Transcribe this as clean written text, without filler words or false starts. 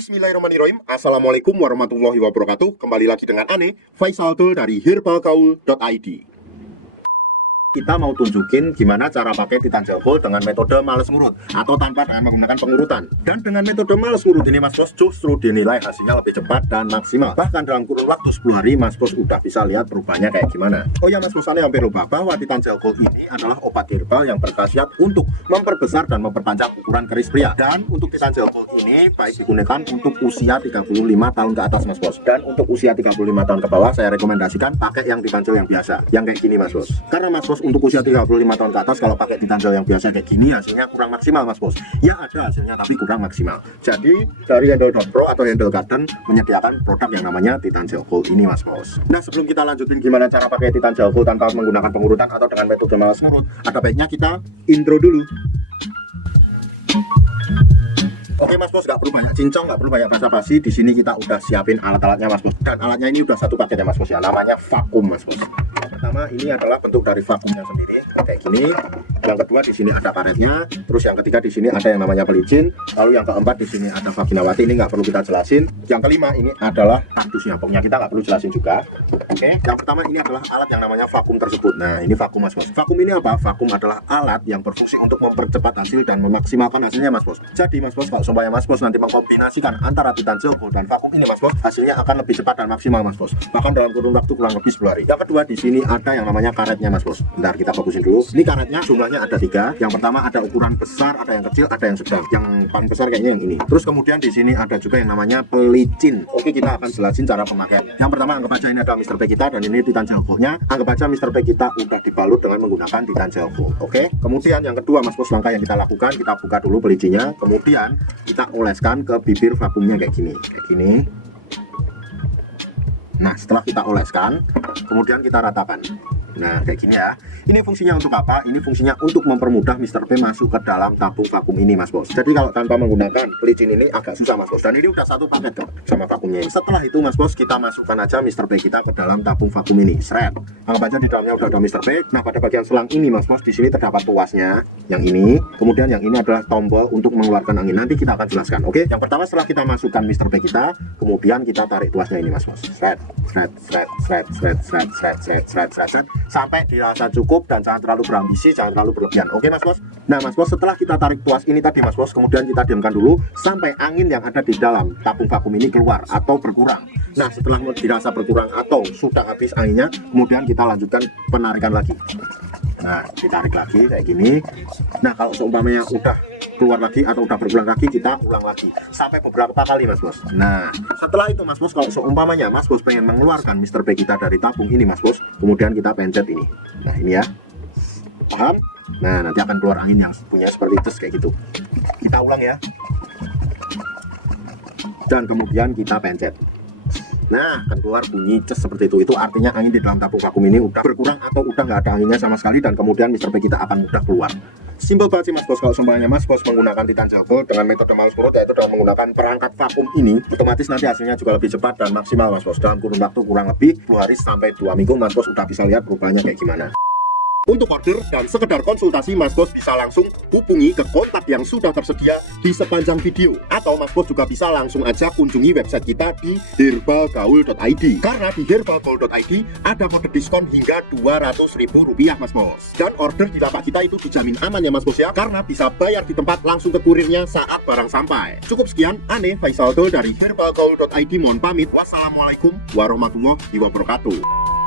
Bismillahirrahmanirrahim. Assalamualaikum warahmatullahi wabarakatuh. Kembali lagi dengan Ane, Faisal Dul dari herbalgaul.id. Kita mau tunjukin gimana cara pakai Titan Gel Gold dengan metode males ngurut atau tanpa menggunakan pengurutan. Dan dengan metode males ngurut ini Mas Bos justru dinilai hasilnya lebih cepat dan maksimal. Bahkan dalam kurun waktu 10 hari Mas Bos udah bisa lihat perubahannya kayak gimana. Oh ya Mas Bos, Ane hampir lupa bahwa Titan Gel Gold ini adalah obat herbal yang berkhasiat untuk memperbesar dan memperpanjang ukuran keris pria. Dan untuk Titan Gel Gold ini baik digunakan untuk usia 35 tahun ke atas Mas Bos. Dan untuk usia 35 tahun ke bawah saya rekomendasikan pakai yang Titan Gel yang biasa, yang kayak gini Mas Bos. Karena Mas Bos untuk usia 35 tahun ke atas kalau pakai Titan Gel yang biasa kayak gini hasilnya kurang maksimal Mas Bos. Ya ada hasilnya tapi kurang maksimal. Jadi dari Handle.pro atau Handle Garden menyediakan produk yang namanya Titan Gel Gold ini Mas Bos. Nah sebelum kita lanjutin gimana cara pakai Titan Gel Gold tanpa menggunakan pengurutan atau dengan metode malas ngurut, ada baiknya kita intro dulu. Oke Mas Bos, nggak perlu banyak cincong, nggak perlu banyak basa-basi. Di sini kita udah siapin alat-alatnya Mas Bos. Dan alatnya ini udah satu paket ya Mas Bos ya. Namanya vakum Mas Bos. Pertama ini adalah bentuk dari vakumnya sendiri kayak gini. Yang kedua di sini ada karetnya. Terus yang ketiga di sini ada yang namanya pelicin. Lalu yang keempat di sini ada vaginawati. Ini nggak perlu kita jelasin. Yang kelima ini adalah kardusnya. Pokoknya kita nggak perlu jelasin juga. Oke. Yang pertama ini adalah alat yang namanya vakum tersebut. Nah ini vakum Mas Bos. Vakum ini apa? Vakum adalah alat yang berfungsi untuk mempercepat hasil dan memaksimalkan hasilnya Mas Bos. Jadi Mas Bos, kalau supaya Mas Bos nanti mengkombinasikan antara Titan Gel Gold dan vakum ini Mas Bos, hasilnya akan lebih cepat dan maksimal Mas Bos. Bahkan dalam kurun waktu kurang lebih 10 hari. Yang kedua di sini ada yang namanya karetnya Mas Bos. Bentar kita fokusin dulu. Ini karetnya jumlahnya ada 3. Yang pertama ada ukuran besar, ada yang kecil, ada yang sedang. Yang paling besar kayaknya yang ini. Terus kemudian di sini ada juga yang namanya pelicin. Oke, kita akan jelasin cara pemakaiannya. Yang pertama anggap aja ini ada Mr. P kita dan ini Titan Gel Gold-nya. Anggap aja Mr. P kita udah dibalut dengan menggunakan Titan Gel Gold. Oke. Kemudian yang kedua Mas Bos, langkah yang kita lakukan, kita buka dulu pelicinnya. Kemudian kita oleskan ke bibir vakumnya kayak gini. Kayak gini. Nah, setelah kita oleskan, kemudian kita ratakan. Nah, kayak gini ya. Ini fungsinya untuk apa? Ini fungsinya untuk mempermudah Mr. P masuk ke dalam tabung vakum ini Mas Bos. Jadi kalau tanpa menggunakan pelicin ini agak susah Mas Bos. Dan ini udah satu paket tuh sama vakumnya. Setelah itu Mas Bos, kita masukkan aja Mr. P kita ke dalam tabung vakum ini. Seret. Anggap aja di dalamnya udah ada Mr. P. Nah, pada bagian selang ini Mas Bos, di sini terdapat tuasnya. Yang ini. Kemudian yang ini adalah tombol untuk mengeluarkan angin. Nanti kita akan jelaskan. Oke. Yang pertama setelah kita masukkan Mr. P kita, kemudian kita tarik tuasnya ini Mas Bos. Seret, seret, seret, seret, seret, seret, seret, seret, seret, seret, sampai dirasa cukup dan jangan terlalu berambisi, jangan terlalu berlebihan. Oke Mas Bos. Nah Mas Bos, setelah kita tarik tuas ini tadi Mas Bos, kemudian kita diamkan dulu sampai angin yang ada di dalam tabung vakum ini keluar atau berkurang. Nah setelah dirasa berkurang atau sudah habis anginnya, kemudian kita lanjutkan penarikan lagi. Nah ditarik lagi kayak gini. Nah kalau seumpamanya udah keluar lagi atau udah berkurang lagi, kita ulang lagi sampai beberapa kali Mas Bos. Nah setelah itu Mas Bos, kalau seumpamanya Mas Bos pengen mengeluarkan Mr. P kita dari tabung ini Mas Bos, kemudian kita pencet ini. Nah ini ya, paham? Nah nanti akan keluar angin yang punya seperti itu kayak gitu. Kita ulang ya, dan kemudian kita pencet. Nah akan keluar bunyi ces seperti itu. Itu artinya angin di dalam tabung vakum ini udah berkurang atau udah nggak ada anginnya sama sekali, dan kemudian Mr. P kita akan mudah keluar. Simpel banget sih Mas Bos. Kalau semuanya Mas Bos menggunakan Titan Gel Gold dengan metode males ngurut, yaitu dengan menggunakan perangkat vakum ini, otomatis nanti hasilnya juga lebih cepat dan maksimal Mas Bos. Dalam kurun waktu kurang lebih 10 hari sampai 2 minggu Mas Bos udah bisa lihat perubahannya kayak gimana. Untuk order dan sekedar konsultasi Mas Bos bisa langsung hubungi ke kontak yang sudah tersedia di sepanjang video, atau Mas Bos juga bisa langsung aja kunjungi website kita di herbalgaul.id. Karena di herbalgaul.id ada kode diskon hingga Rp200.000 Mas Bos. Dan order di lapak kita itu dijamin aman ya Mas Bos ya, karena bisa bayar di tempat langsung ke kurirnya saat barang sampai. Cukup sekian, Ane Faisal Dul dari herbalgaul.id mohon pamit. Wassalamualaikum warahmatullahi wabarakatuh.